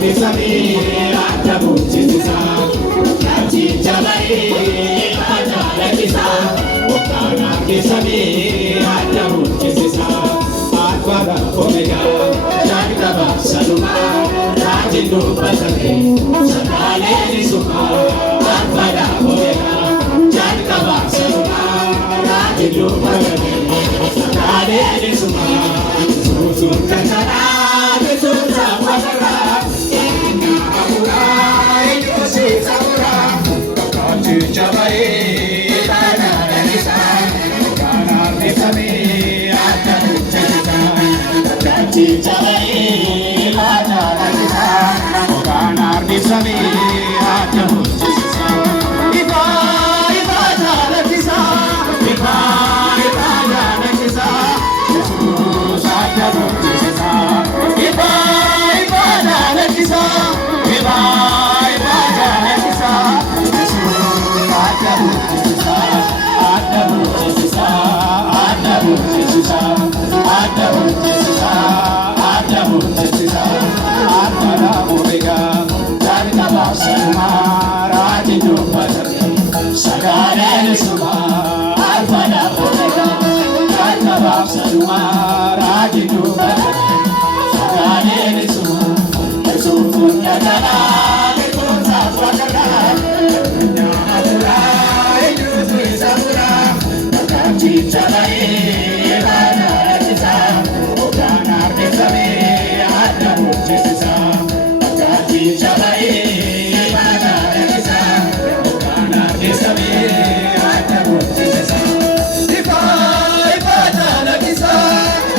Samir Adamu Jisa Kati Jamai Adala Kisa Okana Samir Adamu Jisa Akbara Omega Jagdaba Saluma Rajindu Patake Sakale Nisuma Akbara Omega Jagdaba Saluma Rajindu Patake Sakale Nisuma Susun Kakara Susun Wakara Jamai Adala Kisa Okana Samir Adamu Jisa Kati Jamai Adala Kisa Okana Samir Adamu Jisa Iba Adala Kisa Iba Adala Kisa Jesus Adamu Jisa Iba Adala Kisa Iba Adala Kisa Adamu Jisa Adamu Jisa Adamu Jisa Adamu Jisa Adamu Jisa Akbara Omega Jagdaba Saluma Rajindu Patake Sakale Nisuma Akbara Omega Jagdaba Saluma Rajindu Patake Sakale Nisuma Yusufun Yakana Kekunsa Wakana Jamai Adala Kisa Okana Samir Adamu Jisa Kati Jamai Adala Kisa Okana Samir Adamu Jisa Iba Adala Kisa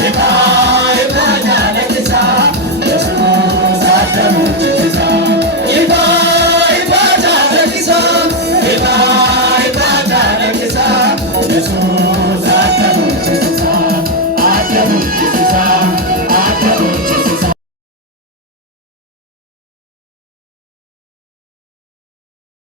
Iba Adala Kisa Jesus Adamu Jisa Iba Adala Kisa Iba Adala Kisa Jesus